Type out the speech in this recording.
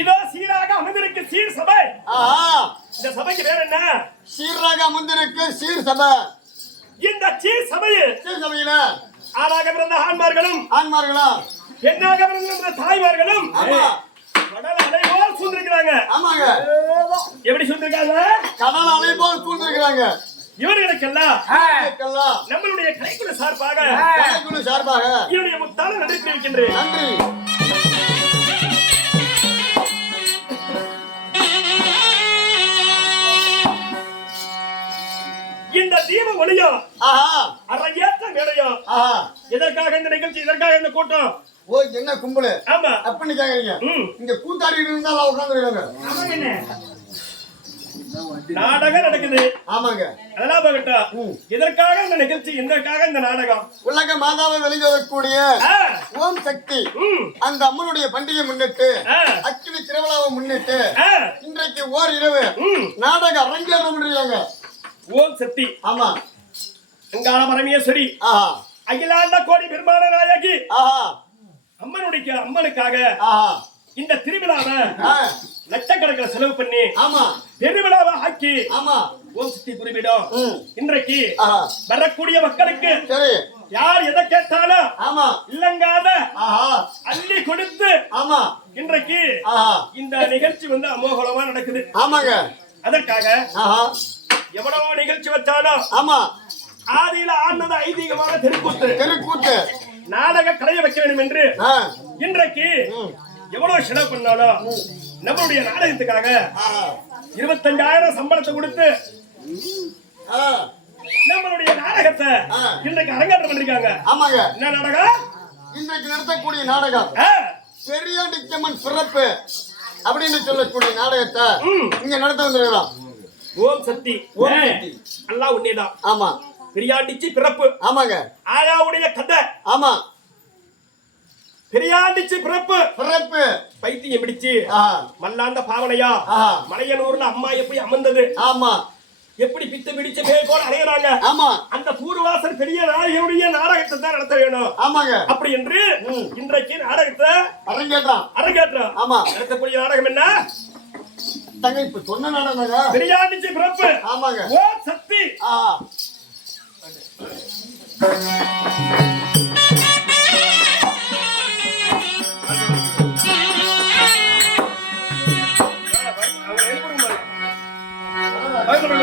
இதோ சீராக அமர்ந்திருக்கு சீர் சபை. இந்த சபைக்கு பேர் என்ன? சீராக அமர்ந்திருக்கு சீர் சபை. இந்த சீர் சபையில ஆணாக பிறந்த ஆண்மார்களும் பெண்ணாக பிறந்த தாய்மார்களும் கடல் அலை போல் சூழ்ந்திருக்கிறாங்க. ஆமாங்க. எப்படி சூழ்ந்திருக்காங்க? கடல் அலை போல் சூழ்ந்திருக்கிறாங்க. இவர்களுக்கெல்லாம் நம்மளுடைய கலைக்குழு சார்பாக என்னுடைய முத்தான நன்றி தெரிவிக்கின்றேன். நன்றி. இந்த தீப ஒளியும் அரங்கேற்ற மேடையும் எதற்காக இந்த நிகழ்ச்சி, எதற்காக இந்த கூட்டம்? ஓ, என்ன கும்பலு? ஆமா, அப்படின்னு கேக்குறீங்க. இங்க கூத்தாடி இருந்தாலும் உட்கார்ந்துருக்காங்க. நாடகம் நடக்குது. ஆமாங்க. அதெல்லாம் பார்க்கட்டும். இதற்காக இந்த நிகழ்ச்சி, இதற்காக இந்த நாடகம். உலக மாதாவை வெளிவரக்கூடிய ஓம் சக்தி அந்த அம்மனுடைய பண்டிகை முன்னிட்டு, அக்கினி திருவிழாவை முன்னிட்டு இன்றைக்கு ஓர் இரவு நாடகம் அரங்கேற்றம் பண்றாங்க. ஓம் சக்தி. ஆமா. அங்காள பரமேஸ்வரி, அகிலாண்ட கோடி பெருமான நாயகி அம்மனுக்காக இந்த திருவிழாவை லட்சக்கணக்கில் செலவு பண்ணி திருவிழாவை ஆக்கி ஓம் சக்தி குறிப்பிடும். இன்றைக்கு வரக்கூடிய மக்களுக்கு யார் எதை கேட்டாலும் இல்லங்காத அள்ளி கொடுத்து இன்றைக்கு இந்த நிகழ்ச்சி வந்து அமோகலமா நடக்குது. ஆமாங்க. அதற்காக எவ்வளவோ நிகழ்ச்சி வச்சாலும் ஆதியில ஆனது ஐதீகமான தெருக்கூத்து நாடக கலைய வைக்க வேண்டும் என்று இன்றைக்கு எவ்வளவு செலவு பண்ணாலும் நம்மளுடைய நாடகத்துக்காக 25,000 சம்பளத்தை கொடுத்து நம்மளுடைய நாடகத்தை இன்றைக்கு அரங்கேற்றம் பண்ணிருக்காங்க. ஆமாங்க. என்ன நாடகம்? இன்றைக்கு நடத்தக்கூடிய நாடகம் பெரியாண்டிச்சம்மன் பிறப்பு அப்படின்னு சொல்லக்கூடிய நாடகத்தை இங்க நடத்த வந்திருக்கிறோம். ஓம் சக்தி. அல்லாஹ் உன்னேதான். ஆமா. பெரியாண்டிச்சி பிறப்பு. ஆமாங்க. ஆயாவுடைய கதை. ஆமா. பெரியாண்டிச்சி பிறப்பு பைத்தியம் பிடிச்சு மல்லாந்த பாவனையா மலையனூர்ல அம்மா எப்படி அமர்ந்தது, ஆமா, எப்படி பித்து பிடிச்ச பேர் போல அடையறாங்க. ஆமா. அந்த பூர்வாசர் பெரிய நாயகனுடைய நாடகத்தை தான் நடத்த வேணும். ஆமாங்க. அப்படி என்று இன்றைக்கு நாடகத்தை அரங்கேற்றம். ஆமா. நடத்தக்கூடிய நாடகம் என்ன? இப்ப சொன்ன நாடகம் பெரியாண்டிச்சி பிறப்பு. ஆமாங்க. ஓம் சக்தி. பயப்பட